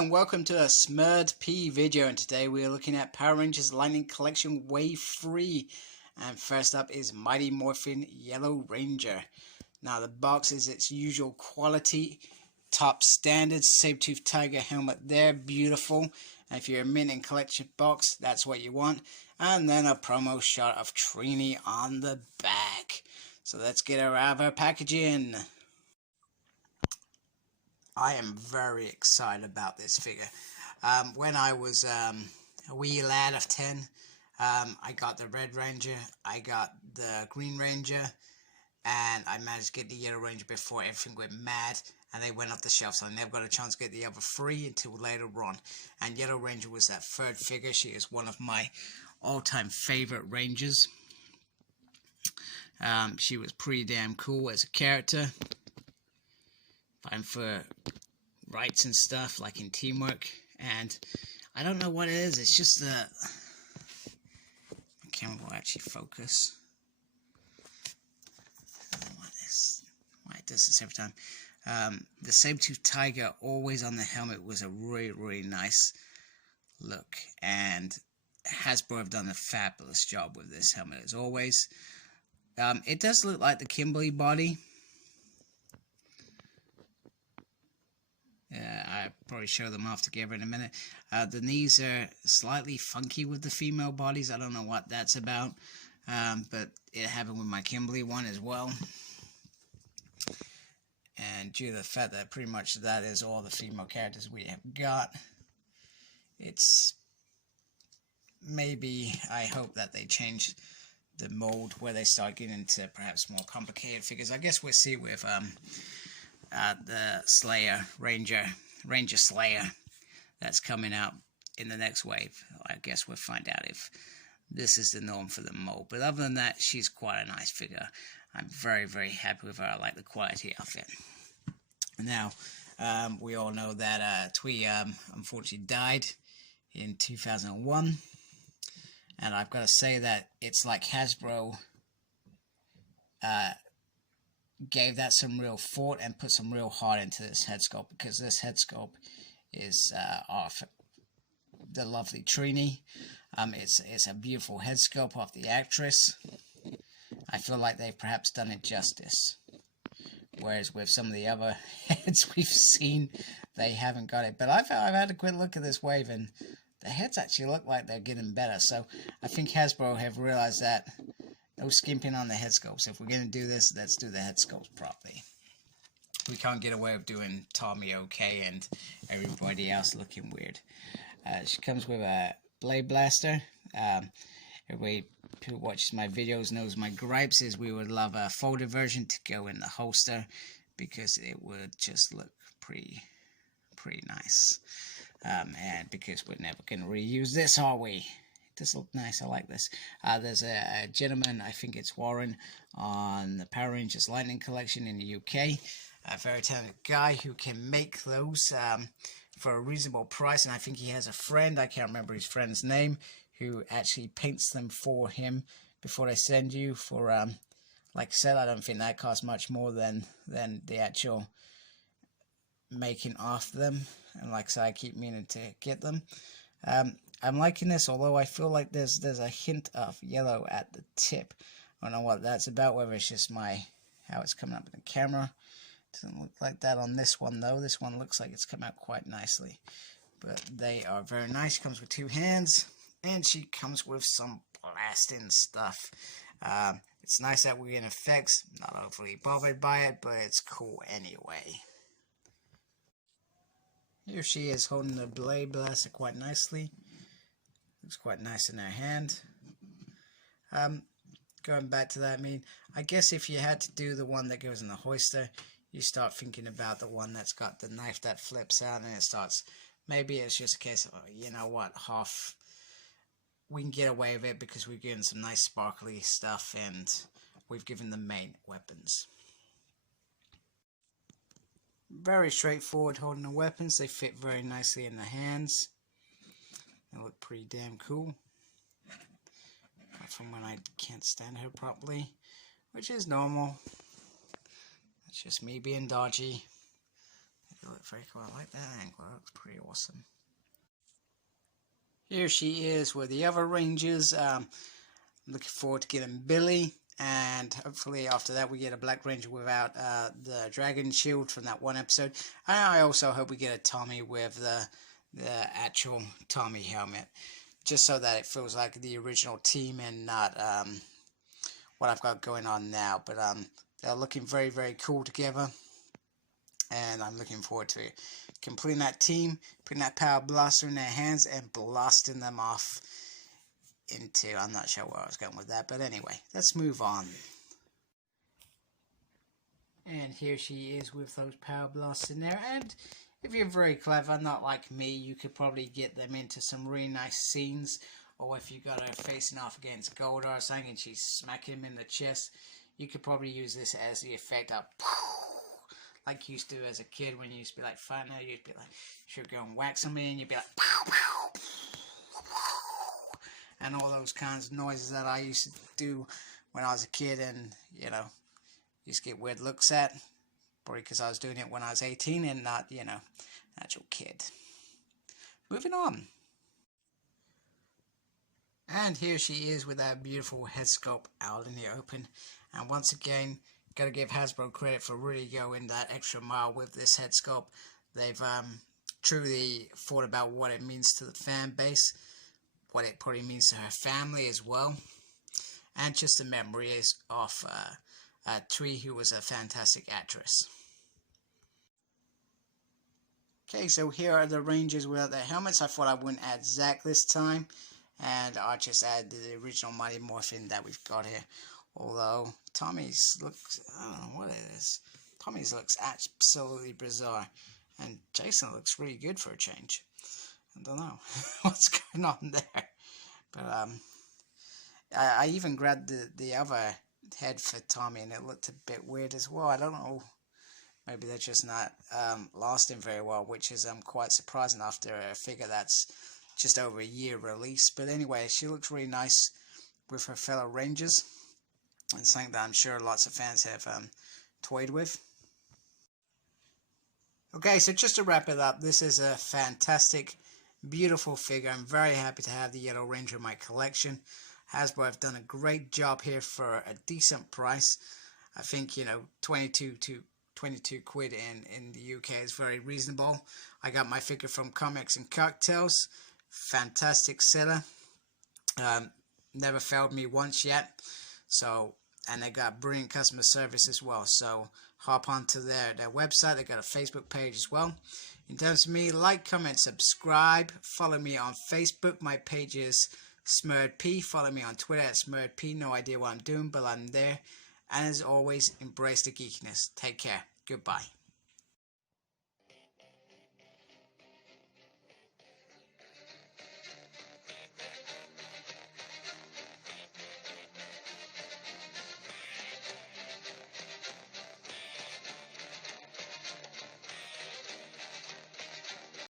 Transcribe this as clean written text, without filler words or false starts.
and welcome to a Smurd P video, and today we are looking at Power Rangers Lightning Collection Wave 3. And first up is Mighty Morphin Yellow Ranger. Now the box is its usual quality, top standard saber-tooth tiger helmet there, beautiful. And if you're a mint and collection box, that's what you want. And then a promo shot of Trini on the back. So let's get her out of her packaging. I am very excited about this figure. When I was a wee lad of 10, I got the Red Ranger, I got the Green Ranger, and I managed to get the Yellow Ranger before everything went mad and they went off the shelf, so I never got a chance to get the other three until later on. And Yellow Ranger was that third figure. She is one of my all-time favorite Rangers. She was pretty damn cool as a character. Fighting for rights and stuff, like in teamwork. And I don't know what it is, it's just the camera will actually focus. I don't know why it does this every time. The saber-tooth tiger always on the helmet was a really nice look, and Hasbro have done a fabulous job with this helmet as always. It does look like the Kimberly body. I'll probably show them off together in a minute. The knees are slightly funky with the female bodies. I don't know what that's about, but it happened with my Kimberly one as well. And due to the fact that pretty much that is all the female characters we have got, it's maybe, I hope that they change the mold where they start getting into perhaps more complicated figures. I guess we'll see with the Slayer, Ranger Slayer, that's coming out in the next wave. I guess we'll find out if this is the norm for the mold. But other than that, she's quite a nice figure. I'm very happy with her. I like the quality of it. Now, we all know that Twee unfortunately died in 2001. And I've got to say that it's like Hasbro gave that some real thought and put some real heart into this head sculpt, because this head sculpt is off the lovely Trini. It's a beautiful head sculpt of the actress. I feel like they've perhaps done it justice, whereas with some of the other heads we've seen, they haven't got it. But I've had a quick look at this wave, and the heads actually look like they're getting better. So I think Hasbro have realized that no skimping on the head sculpts. If we're going to do this, let's do the head sculpts properly. We can't get away with doing Tommy okay and everybody else looking weird. She comes with a blade blaster. Everybody who watches my videos knows my gripes is we would love a folded version to go in the holster, because it would just look pretty nice. And because we're never going to reuse this, are we? This look nice. I like this. There's a gentleman, I think it's Warren, on the Power Rangers Lightning Collection in the UK. A very talented guy who can make those for a reasonable price, and I think he has a friend, I can't remember his friend's name, who actually paints them for him before they send you for, like I said, I don't think that costs much more than the actual making of them. And like I said, I keep meaning to get them. I'm liking this, although I feel like there's a hint of yellow at the tip. I don't know what that's about, whether it's just how it's coming up in the camera. Doesn't look like that on this one though. This one looks like it's come out quite nicely. But they are very nice. She comes with 2 hands, and she comes with some blasting stuff. It's nice that we're in effects. Not overly bothered by it, but it's cool anyway. Here she is holding the blade blaster quite nicely. Looks quite nice in her hand. Going back to that, I guess if you had to do the one that goes in the hoister, you start thinking about the one that's got the knife that flips out, and it starts, maybe it's just a case of, you know what, half, we can get away with it because we've given some nice sparkly stuff and we've given the main weapons. Very straightforward holding the weapons. They fit very nicely in the hands. They look pretty damn cool. Apart from when I can't stand her properly, which is normal. It's just me being dodgy. You look very cool. I like that angle. It looks pretty awesome. Here she is with the other Rangers. Looking forward to getting Billy, and hopefully after that we get a Black Ranger without the Dragon Shield from that one episode. And I also hope we get a Tommy with the actual Tommy helmet, just so that it feels like the original team and not what I've got going on now. But they're looking very, very cool together, and I'm looking forward to completing that team, putting that power blaster in their hands and blasting them off into, I'm not sure where I was going with that, but anyway, let's move on. And here she is with those power blasts in there, and if you're very clever, not like me, you could probably get them into some really nice scenes. Or if you got her facing off against Goldar or something and she's smacking him in the chest, you could probably use this as the effect of like you used to as a kid when you used to be like fighting her. You'd be like, she'd go and whack somebody and you'd be like pow pow, and all those kinds of noises that I used to do when I was a kid, and you know, used to get weird looks at, probably because I was doing it when I was 18 and not, you know, actual kid. Moving on. And here she is with that beautiful head sculpt out in the open. And once again, gotta give Hasbro credit for really going that extra mile with this head sculpt. They've truly thought about what it means to the fan base, what it probably means to her family as well, and just the memories of Tree, who was a fantastic actress. Okay, so here are the Rangers without their helmets. I thought I wouldn't add Zack this time, and I just added the original Mighty Morphin that we've got here. Although Tommy's looks, I don't know what it is. Tommy's looks absolutely bizarre, and Jason looks really good for a change. I don't know what's going on there, but I even grabbed the other head for Tommy, and it looked a bit weird as well. I don't know. Maybe they're just not lasting very well, which is quite surprising after a figure that's just over a year release. But anyway, she looks really nice with her fellow Rangers, and something that I'm sure lots of fans have toyed with. Okay, so just to wrap it up, this is a fantastic, beautiful figure. I'm very happy to have the Yellow Ranger in my collection. Hasbro have done a great job here for a decent price. I think, you know, 22 quid in the UK is very reasonable. I got my figure from Comics and Cocktails. Fantastic seller. Never failed me once yet. So, and they got brilliant customer service as well. So hop onto their website. They got a Facebook page as well. In terms of me, like, comment, subscribe. Follow me on Facebook. My page is SmurredP. Follow me on Twitter at SmurredP. No idea what I'm doing, but I'm there. And as always, embrace the geekiness. Take care. Goodbye.